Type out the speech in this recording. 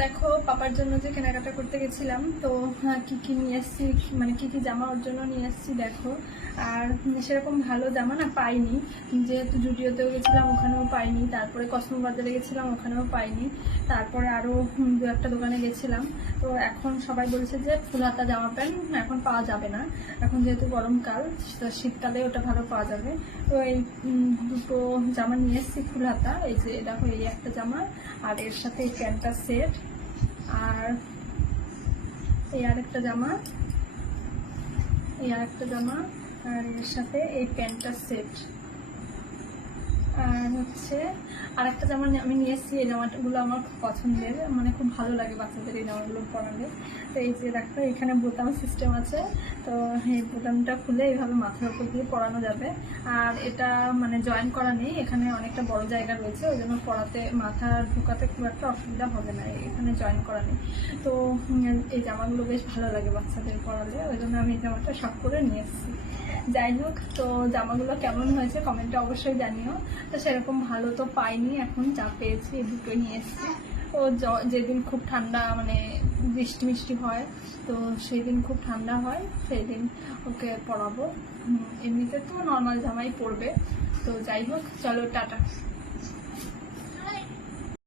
দেখো পাপার জন্য যে কেনাকাটা করতে গেছিলাম, তো কি কি নিয়ে এসেছি, মানে কি কি জামা ওর জন্য নিয়ে এসেছি দেখো। আর সেরকম ভালো জামা না পাইনি, যেহেতু জুডিওতেও গেছিলাম ওখানেও পাইনি, তারপরে কসমো বাজারে গেছিলাম ওখানেও পাইনি, তারপরে আরও দু একটা দোকানে গেছিলাম। তো এখন সবাই বলছে যে ফুল হাতা জামা প্যান্ট এখন পাওয়া যাবে না, এখন যেহেতু গরমকাল, তো শীতকালে ওটা ভালো পাওয়া যাবে। তো এই দুটো জামা নিয়ে এসেছি ফুল হাতা। এই যে দেখো, এই একটা জামা, আর এর সাথে এই প্যান্টটা সেট, আর এই আরেকটা জামা, এই আরেকটা জামা, আর এর সাথে এই প্যান্টটা সেট। আর হচ্ছে আর একটা জামা আমি নিয়ে এসেছি। এই জামাগুলো আমার খুব পছন্দের, মানে খুব ভালো লাগে বাচ্চাদের এই জামাগুলো পরালে। তো এই যে দেখো, এখানে বোতাম সিস্টেম আছে, তো এই বোতামটা খুলে এইভাবে মাথার উপর দিয়ে পরানো যাবে। আর এটা মানে জয়েন করা নেই, এখানে অনেকটা বড় জায়গা রয়েছে, ওই জন্য পরাতে মাথা ঢোকাতে খুব একটা অসুবিধা হবে না, এখানে জয়েন করা নেই। তো এই জামাগুলো বেশ ভালো লাগে বাচ্চাদের পরালে, ওই জন্য আমি এই জামাটা শখ করে নিয়ে এসেছি। যাই হোক, তো জামাগুলো কেমন হয়েছে কমেন্টে অবশ্যই জানিও। তো সেরকম ভালো তো পাইনি, এখন যা পেয়েছি এই দুটোই নিয়ে এসেছি। ও যেদিন খুব ঠান্ডা, মানে বৃষ্টি মিষ্টি হয়, তো সেই দিন খুব ঠান্ডা হয়, সেই দিন ওকে পরাবো। এমনিতে তো নর্মাল জামাই পরবে। তো যাই হোক, চলো টাটা।